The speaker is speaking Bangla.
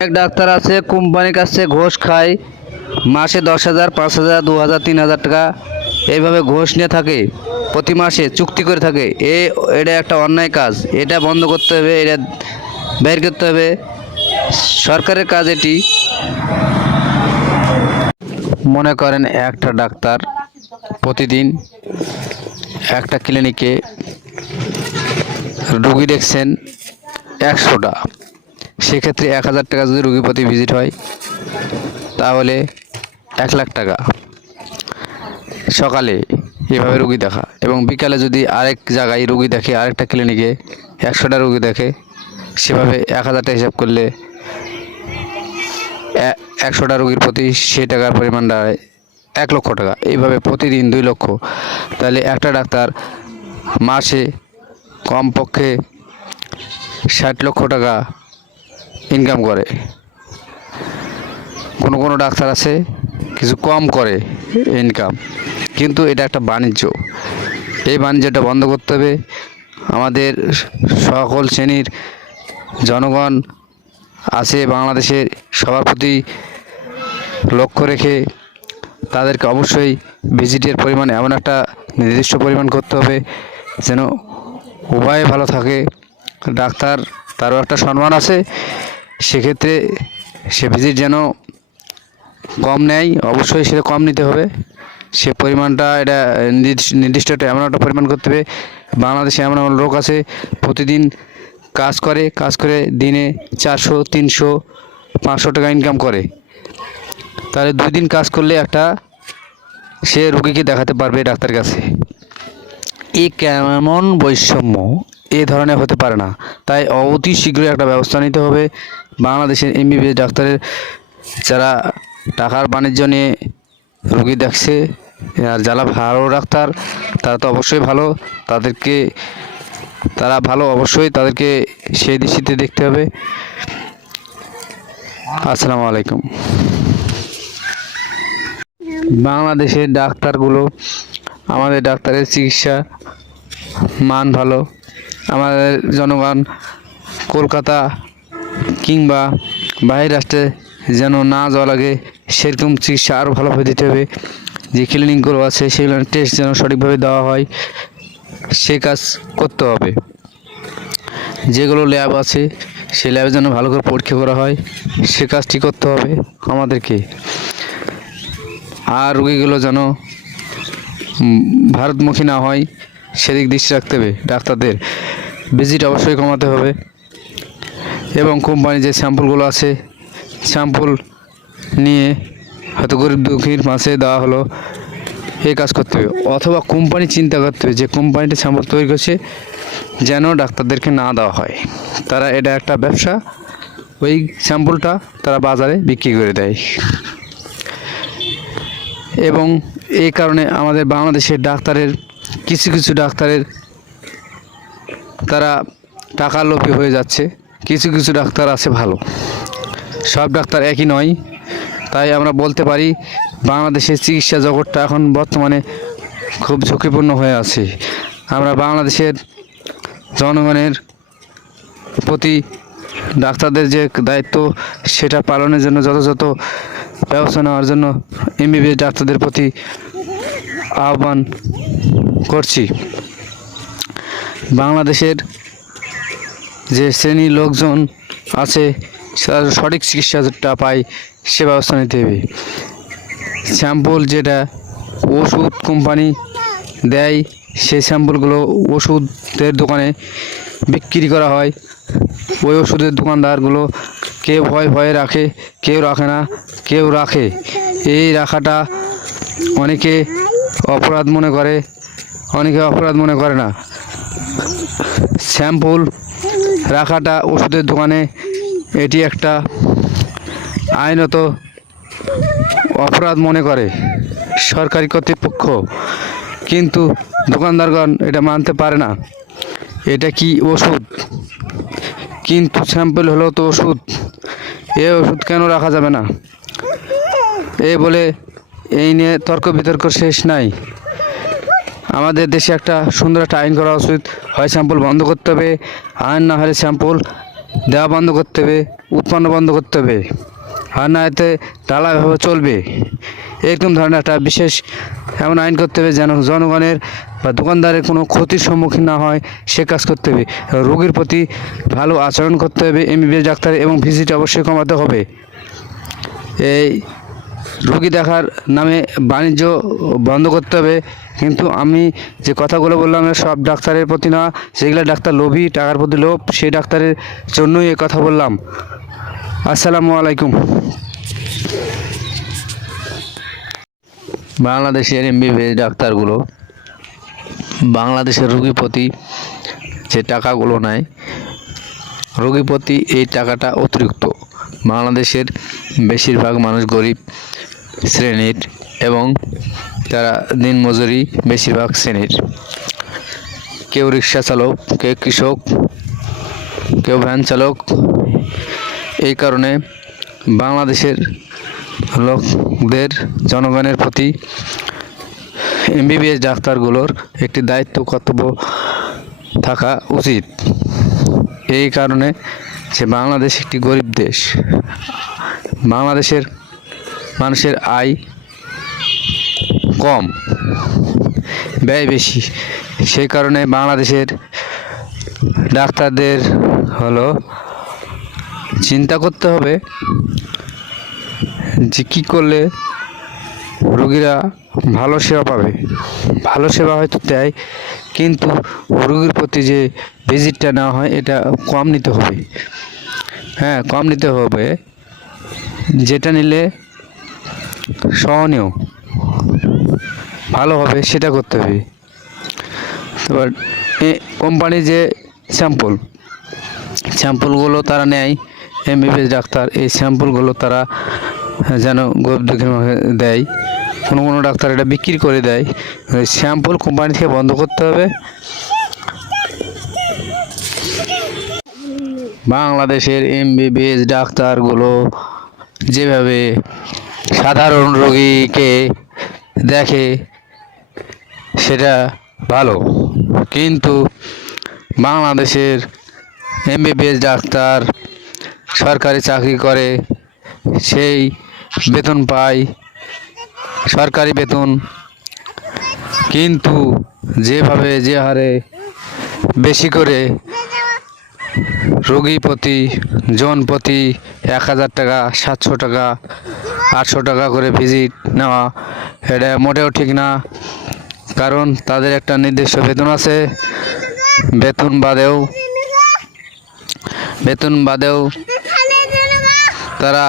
এক ডাক্তার আছে কোম্পানির কাছে ঘুষ খায়, মাসে 10,000, 5,000, 2,000, 3,000 টাকা এইভাবে ঘুষ নিয়ে থাকে, প্রতি মাসে চুক্তি করে থাকে। এটা একটা অন্যায় কাজ, এটা বন্ধ করতে হবে, এটা বের করতে হবে, সরকারের কাজ এটি। মনে করেন একটা ডাক্তার প্রতিদিন একটা ক্লিনিকে রুগী দেখছেন 100টা, সেক্ষেত্রে 1,000 টাকা যদি রুগী প্রতি ভিজিট হয় তাহলে 1,00,000 টাকা সকালে এভাবে রুগী দেখা, এবং বিকালে যদি আরেক জায়গায় রুগী দেখে, আরেকটা ক্লিনিকে 100টা রুগী দেখে, সেভাবে 1,000 টাকা হিসাব করলে 100টা রুগীর প্রতি সেই টাকার পরিমাণ দাঁড়ায় 1,00,000 টাকা। এইভাবে প্রতিদিন 2 লক্ষ, তাহলে একটা ডাক্তার মাসে কমপক্ষে 60 লক্ষ টাকা ইনকাম করে। কোনো কোনো ডাক্তার আছে কিছু কম করে ইনকাম, কিন্তু এটা একটা বাণিজ্য। এই বাণিজ্যটা বন্ধ করতে হবে। আমাদের সকল শ্রেণীর জনগণ আছে বাংলাদেশের, সবার প্রতি লক্ষ্য রেখে তাদেরকে অবশ্যই ভিজিটের পরিমাণ এমন একটা নির্দিষ্ট পরিমাণ করতে হবে যেন উভয়ে ভালো থাকে। ডাক্তার তারও একটা সম্মান আছে, সেক্ষেত্রে সে ভিজিট যেন কম নেয়, অবশ্যই সেটা কম নিতে হবে। সে পরিমাণটা এটা নির্দিষ্ট এমন একটা পরিমাণ করতে হবে। বাংলাদেশে এমন এমন লোক আছে প্রতিদিন কাজ করে দিনে 400, 300, 500 টাকা ইনকাম করে। তাহলে 2 দিন কাজ করলে সে রুগীকে দেখাতে পারবে ডাক্তার কাছে। এই কেমন বৈষম্য, এ ধরনের হতে পারে না। তাই অতি শীঘ্রই একটা ব্যবস্থা নিতে হবে। বাংলাদেশের এমবিবিএস ডাক্তারের যারা টাকার বাণিজ্য নিয়ে রুগী দেখছে, আর যারা ভালো ডাক্তার তারা তো অবশ্যই ভালো, অবশ্যই তাদেরকে সেই দৃষ্টিতে দেখতে হবে। আসসালামু আলাইকুম। বাংলাদেশের ডাক্তারগুলো, আমাদের ডাক্তারের চিকিৎসা মান ভালো। আমাদের জনগণ কলকাতা কিংবা বাইরের রাষ্ট্রে যেন না যাওয়া লাগে, সেরকম চিকিৎসা আরও ভালোভাবে দিতে হবে। যে ক্লিনিকগুলো আছে সেগুলো টেস্ট যেন সঠিকভাবে দেওয়া হয়, সে কাজ করতে হবে। যেগুলো ল্যাব আছে সেই ল্যাবে যেন ভালো করে পরীক্ষা করা হয়, সে কাজটি করতে হবে আমাদেরকে। আর রোগীগুলো যেন ভারতমুখী না হয়, সেদিক দৃষ্টি রাখতে হবে। ডাক্তারদের ভিজিট অবশ্যই কমাতে হবে, এবং কোম্পানির যে স্যাম্পলগুলো আছে, স্যাম্পল নিয়ে হয়তো গরিব দুঃখীর মাঝে দেওয়া হলো, এই কাজ করতে হবে। অথবা কোম্পানি চিন্তা করতে হবে যে কোম্পানিটা স্যাম্পল তৈরি করছে যেন ডাক্তারদেরকে না দেওয়া হয়। তারা এটা একটা ব্যবসা, ওই স্যাম্পলটা তারা বাজারে বিক্রি করে দেয়। এবং এই কারণে আমাদের বাংলাদেশের ডাক্তারের কিছু ডাক্তারের তারা টাকার লোভী হয়ে যাচ্ছে। কিছু ডাক্তার আছে ভালো, সব ডাক্তার একই নয়। তাই আমরা বলতে পারি বাংলাদেশের চিকিৎসা জগৎটা এখন বর্তমানে খুব ঝুঁকিপূর্ণ হয়ে আছে। আমরা বাংলাদেশের জনগণের প্রতি ডাক্তারদের যে দায়িত্ব, সেটা পালনের জন্য যথাযথ ব্যবস্থা নেওয়ার জন্য এমবিবিএস ডাক্তারদের প্রতি আহ্বান করছি। বাংলাদেশের যে শ্রেণীর লোকজন আছে তারা সঠিক চিকিৎসাটা পায়, সে ব্যবস্থা নিতে হবে। স্যাম্পল যেটা ওষুধ কোম্পানি দেয়, সেই স্যাম্পলগুলো ওষুধের দোকানে বিক্রি করা হয়। ওই ওষুধের দোকানদারগুলো কেউ ভয়ে রাখে, কেউ রাখে না, কেউ রাখে। এই রাখাটা অনেকে অপরাধ মনে করে, অনেকে অপরাধ মনে করে না। স্যাম্পল রাখাটা ওষুধের দোকানে এটি একটা আইনত অপরাধ মনে করে সরকারি কর্তৃপক্ষ, কিন্তু দোকানদারগণ এটা মানতে পারে না। এটা কি ওষুধ, কিন্তু স্যাম্পল হলো তো ওষুধ, ওষুধ কেন রাখা যাবে না, বলে এই নিয়ে তর্ক বিতর্ক শেষ নাই। আমাদের দেশে একটা সুন্দর একটা আইন করা উচিত। হয় স্যাম্পল বন্ধ করতে হবে, আইন না হলে স্যাম্পল দেওয়া বন্ধ করতে হবে, উৎপন্ন বন্ধ করতে হবে, আর না এতে ঢালাইভাবে চলবে। এরকম ধরনের একটা বিশেষ এমন আইন করতে হবে যেন জনগণের বা দোকানদারের কোনো ক্ষতির সম্মুখীন না হয়, সে কাজ করতে হবে। রোগীর প্রতি ভালো আচরণ করতে হবে এমবিবিএস ডাক্তার, এবং ভিজিট অবশ্যই কমাতে হবে। এই রোগী দেখার নামে বাণিজ্য বন্ধ করতে হবে। কিন্তু আমি যে কথাগুলো বললাম সব ডাক্তারের প্রতি না, যেগুলো ডাক্তার লোভী, টাকার প্রতি লোভ, সেই ডাক্তারের জন্যই এ কথা বললাম। আসসালামু আলাইকুম। বাংলাদেশের এমবিবিএস ডাক্তারগুলো বাংলাদেশের রোগী প্রতি যে টাকাগুলো নেয়, রোগী প্রতি এই টাকাটা অতিরিক্ত। বাংলাদেশের বেশিরভাগ মানুষ গরিব শ্রেণীর এবং তারা দিনমজুরি বেশিরভাগ শ্রেণীর। কেউ রিক্সা চালক, কেউ কৃষক, কেউ ভ্যান চালক। এই কারণে বাংলাদেশের লোকদের, জনগণের প্রতি এমবিবিএস ডাক্তারগুলোর একটি দায়িত্ব কর্তব্য থাকা উচিত। এই কারণে যে বাংলাদেশ একটি গরিব দেশ, বাংলাদেশের মানুষের আয় কম, ব্যয় বেশি। সেই কারণে বাংলাদেশের ডাক্তারদের হলো চিন্তা করতে হবে যে কী করলে রোগীরা ভালো সেবা পাবে। ভালো সেবা হয়তো দেয়, কিন্তু রোগীর প্রতি যে ভিজিটটা নেওয়া হয় এটা কম নিতে হবে। হ্যাঁ, কম নিতে হবে, যেটা নিলে সহনীয় ভালো হবে সেটা করতে হবে। এবার কোম্পানি যে স্যাম্পলগুলো তারা নেয়, এমবিবিএস ডাক্তার এই স্যাম্পলগুলো তারা যেন গরিব দুঃখীর মুখে দেয়। কোনো ডাক্তার এটা বিক্রি করে দেয়। ওই স্যাম্পল কোম্পানি থেকে বন্ধ করতে হবে। বাংলাদেশের এমবিবিএস ডাক্তারগুলো যেভাবে সাধারণ রোগীকে দেখে সেটা ভালো, কিন্তু বাংলাদেশের এমবিবিএস ডাক্তার সরকারি চাকরি করে, সেই বেতন পায়, সরকারি বেতন, কিন্তু যেভাবে যে হারে বেশি করে রোগী প্রতি জন প্রতি 1000 টাকা, 700 টাকা, 800 টাকা করে ভিজিট নেওয়া, এটা মোটেও ঠিক না। কারণ তাদের একটা নির্দিষ্ট বেতন আছে। বেতন বাদেও তারা